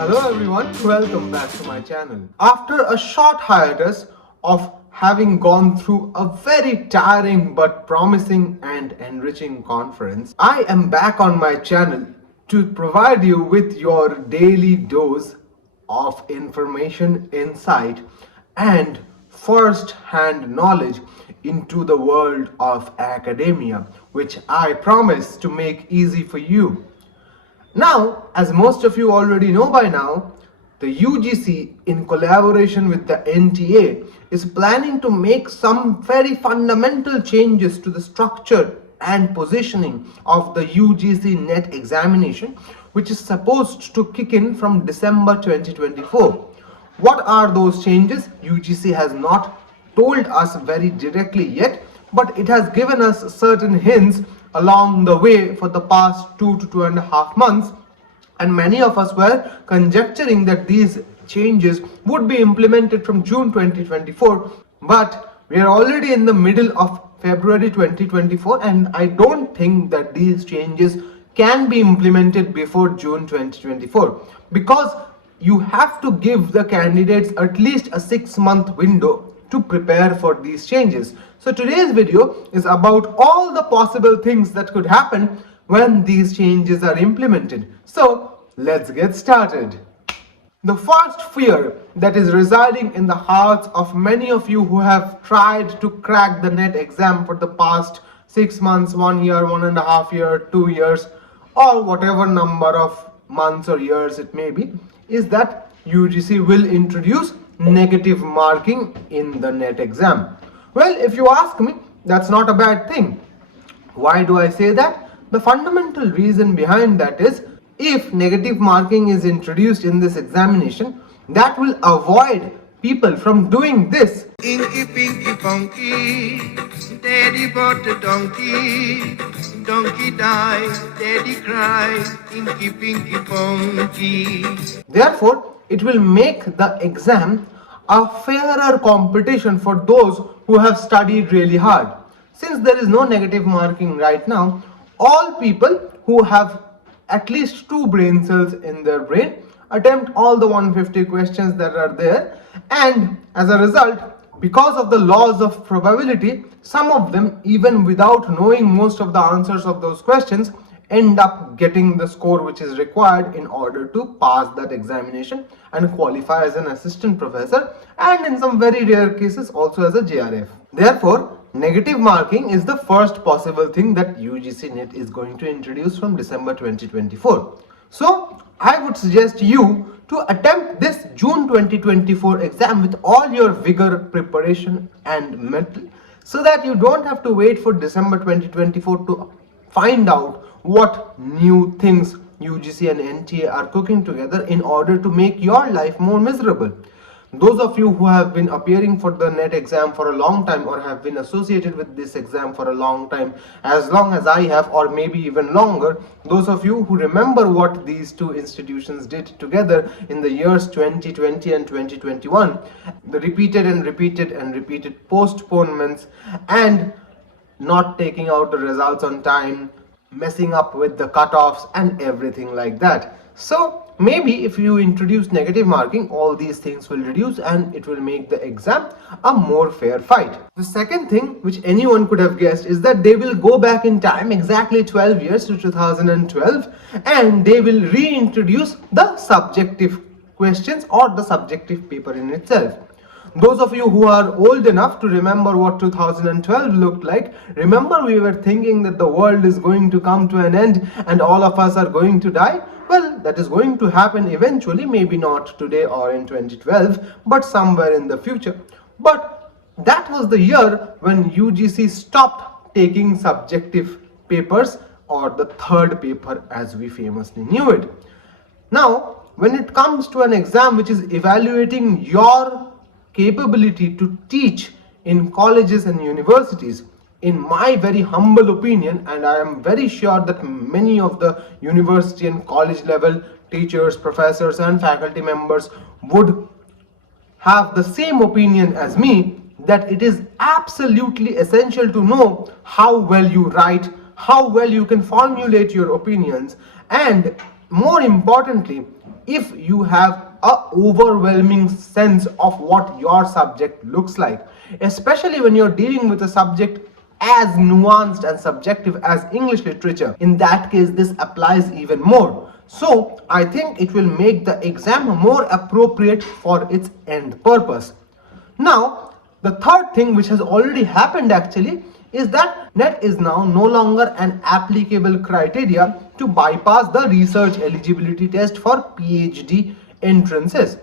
Hello everyone, welcome back to my channel. After a short hiatus of having gone through a very tiring but promising and enriching conference, I am back on my channel to provide you with your daily dose of information, insight, and first-hand knowledge into the world of academia, which I promise to make easy for you. Now, as most of you already know by now, the UGC, in collaboration with the NTA, is planning to make some very fundamental changes to the structure and positioning of the UGC NET examination, which is supposed to kick in from December 2024. What are those changes? UGC has not told us very directly yet, but it has given us certain hints along the way for the past 2 to 2.5 months, and many of us were conjecturing that these changes would be implemented from June 2024, but we are already in the middle of February 2024, and I don't think that these changes can be implemented before June 2024, because you have to give the candidates at least a 6-month window to prepare for these changes. So today's video is about all the possible things that could happen when these changes are implemented. So let's get started. The first fear that is residing in the hearts of many of you who have tried to crack the NET exam for the past 6 months, 1 year, 1.5 years, 2 years, or whatever number of months or years it may be, is that UGC will introduce negative marking in the NET exam. Well, if you ask me, that's not a bad thing. Why do I say that? The fundamental reason behind that is, if negative marking is introduced in this examination, that will avoid people from doing this. Inky Pinky Punky, Daddy bought a donkey, donkey died, Daddy cried, Inky Pinky Punky. Therefore, it will make the exam a fairer competition for those who have studied really hard. Since there is no negative marking right now, all people who have at least 2 brain cells in their brain attempt all the 150 questions that are there, and as a result, because of the laws of probability, some of them, even without knowing most of the answers of those questions, end up getting the score which is required in order to pass that examination and qualify as an assistant professor, and in some very rare cases also as a JRF. Therefore, negative marking is the first possible thing that UGC NET is going to introduce from December 2024. So I would suggest you to attempt this June 2024 exam with all your vigor, preparation and mettle, so that you don't have to wait for December 2024 to find out what new things UGC and NTA are cooking together in order to make your life more miserable. Those of you who have been appearing for the NET exam for a long time, or have been associated with this exam for a long time, as long as I have, or maybe even longer, those of you who remember what these two institutions did together in the years 2020 and 2021, the repeated and repeated postponements, and not taking out the results on time, messing up with the cutoffs and everything like that. So maybe if you introduce negative marking, all these things will reduce and it will make the exam a more fair fight. The second thing which anyone could have guessed is that they will go back in time exactly 12 years to 2012, and they will reintroduce the subjective questions or the subjective paper in itself. Those of you who are old enough to remember what 2012 looked like, remember we were thinking that the world is going to come to an end and all of us are going to die? Well, that is going to happen eventually, maybe not today or in 2012, but somewhere in the future. But that was the year when UGC stopped taking subjective papers, or the third paper as we famously knew it. Now, when it comes to an exam which is evaluating your capability to teach in colleges and universities, in my very humble opinion, and I am very sure that many of the university and college level teachers, professors and faculty members would have the same opinion as me, that it is absolutely essential to know how well you write, how well you can formulate your opinions, and more importantly, if you have a overwhelming sense of what your subject looks like, especially when you're dealing with a subject as nuanced and subjective as English literature. In that case, this applies even more. So I think it will make the exam more appropriate for its end purpose. Now, the third thing which has already happened actually is that NET is now no longer an applicable criteria to bypass the research eligibility test for PhD entrances.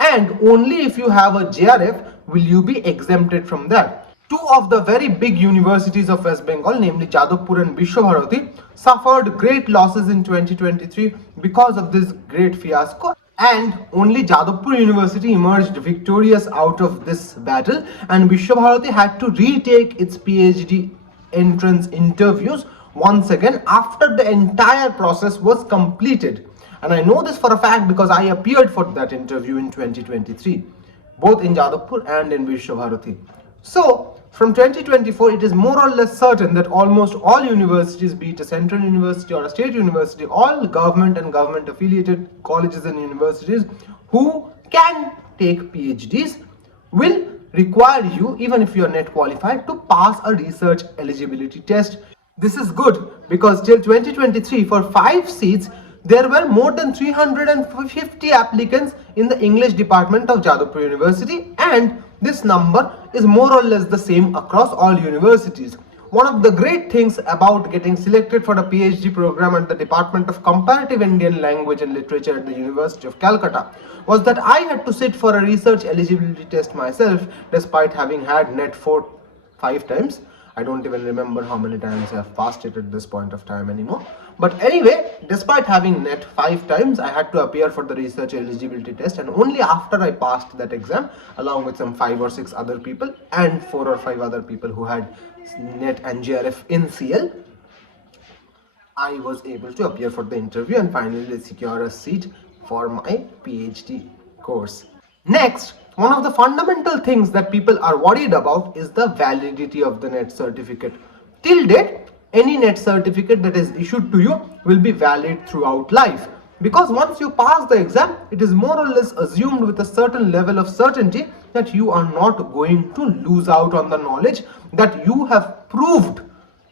And only if you have a JRF will you be exempted from that. Two of the very big universities of West Bengal, namely Jadavpur and Vishwabharati, suffered great losses in 2023 because of this great fiasco, and only Jadavpur University emerged victorious out of this battle, and Vishwabharati had to retake its PhD entrance interviews once again after the entire process was completed. And I know this for a fact because I appeared for that interview in 2023, both in Jadavpur and in Vishwabharati. So, from 2024, it is more or less certain that almost all universities, be it a central university or a state university, all government and government affiliated colleges and universities who can take PhDs will require you, even if you are NET qualified, to pass a research eligibility test. This is good because till 2023, for 5 seats, there were more than 350 applicants in the English department of Jadavpur University, and this number is more or less the same across all universities. One of the great things about getting selected for a PhD program at the Department of Comparative Indian Language and Literature at the University of Calcutta was that I had to sit for a research eligibility test myself, despite having had NET 5 times. I don't even remember how many times I have passed it at this point of time anymore. But anyway, despite having NET 5 times, I had to appear for the research eligibility test, and only after I passed that exam, along with some 5 or 6 other people and 4 or 5 other people who had NET and JRF in CL, I was able to appear for the interview and finally secure a seat for my PhD course. Next, one of the fundamental things that people are worried about is the validity of the NET certificate. Till date, any NET certificate that is issued to you will be valid throughout life, because once you pass the exam, it is more or less assumed with a certain level of certainty that you are not going to lose out on the knowledge that you have proved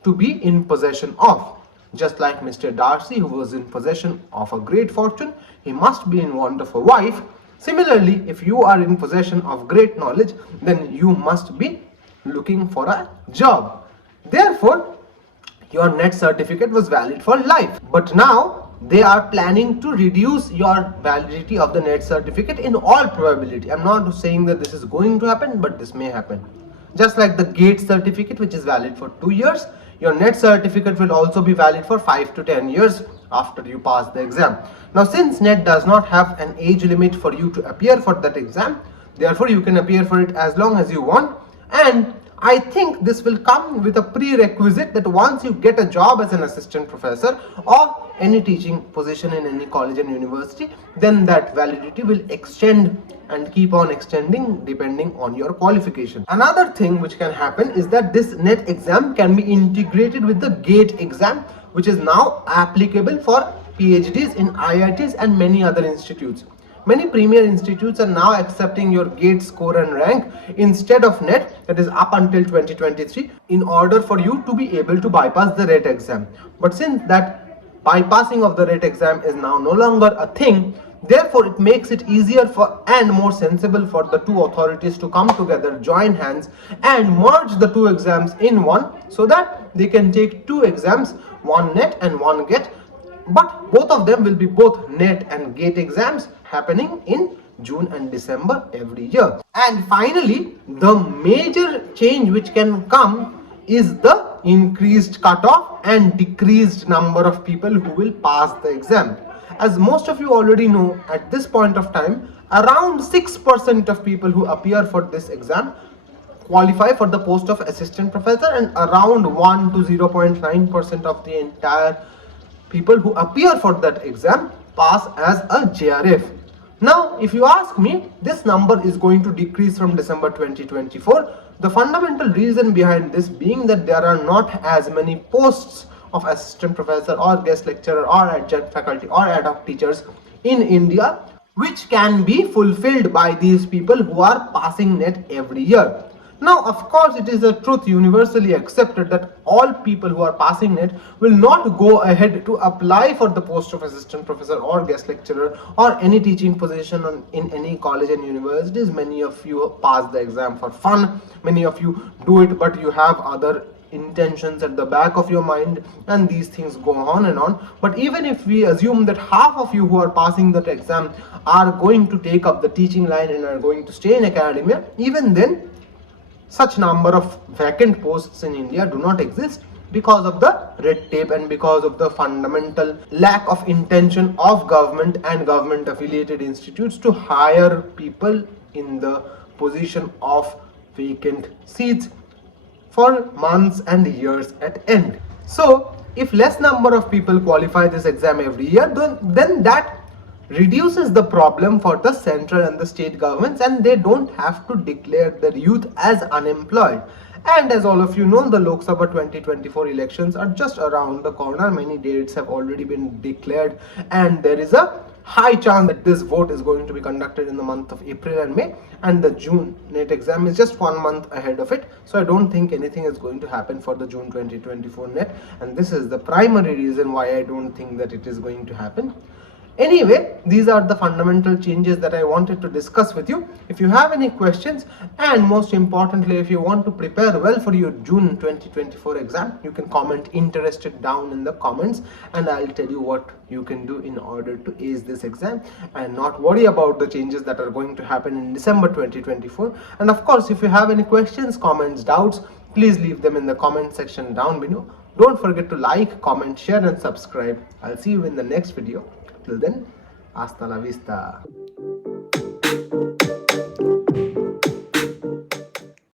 to be in possession of. Just like Mr. Darcy, who was in possession of a great fortune, he must be in want of a wife. Similarly, if you are in possession of great knowledge, then you must be looking for a job. Therefore, your NET certificate was valid for life. But now, they are planning to reduce your validity of the NET certificate in all probability. I'm not saying that this is going to happen, but this may happen. Just like the GATE certificate, which is valid for 2 years, your NET certificate will also be valid for 5 to 10 years after you pass the exam. Now, since NET does not have an age limit for you to appear for that exam, therefore you can appear for it as long as you want. And I think this will come with a prerequisite that once you get a job as an assistant professor or any teaching position in any college and university, then that validity will extend and keep on extending depending on your qualification. Another thing which can happen is that this NET exam can be integrated with the GATE exam, which is now applicable for PhDs in IITs and many other institutes. Many premier institutes are now accepting your GATE score and rank instead of NET, that is up until 2023, in order for you to be able to bypass the RET exam. But since that bypassing of the RET exam is now no longer a thing, therefore it makes it easier for and more sensible for the two authorities to come together, join hands and merge the two exams in one, so that they can take 2 exams, one NET and one GATE. But both of them will be both NET and GATE exams happening in June and December every year. And finally, the major change which can come is the increased cutoff and decreased number of people who will pass the exam. As most of you already know, at this point of time, around 6% of people who appear for this exam qualify for the post of assistant professor, and around 1 to 0.9% of the entire people who appear for that exam pass as a JRF. Now, if you ask me, this number is going to decrease from December 2024. The fundamental reason behind this being that there are not as many posts of assistant professor or guest lecturer or adjunct faculty or ad hoc teachers in India which can be fulfilled by these people who are passing NET every year. Now, of course, it is a truth universally accepted that all people who are passing NET will not go ahead to apply for the post of assistant professor or guest lecturer or any teaching position in any college and universities. Many of you pass the exam for fun, many of you do it, but you have other intentions at the back of your mind, and these things go on and on. But even if we assume that half of you who are passing that exam are going to take up the teaching line and are going to stay in academia, even then such number of vacant posts in India do not exist because of the red tape and because of the fundamental lack of intention of government and government affiliated institutes to hire people in the position of vacant seats for months and years at end. So if less number of people qualify this exam every year, then that reduces the problem for the central and the state governments, and they don't have to declare their youth as unemployed. And as all of you know, the Lok Sabha 2024 elections are just around the corner. Many dates have already been declared, and there is a high chance that this vote is going to be conducted in the month of April and May, and the June NET exam is just 1 month ahead of it. So I don't think anything is going to happen for the June 2024 NET, and this is the primary reason why I don't think that it is going to happen. Anyway, these are the fundamental changes that I wanted to discuss with you. If you have any questions, and most importantly, if you want to prepare well for your June 2024 exam, you can comment interested down in the comments, and I'll tell you what you can do in order to ace this exam and not worry about the changes that are going to happen in December 2024. And of course, if you have any questions, comments, doubts, please leave them in the comment section down below. Don't forget to like, comment, share and subscribe. I'll see you in the next video. Till then, hasta la vista.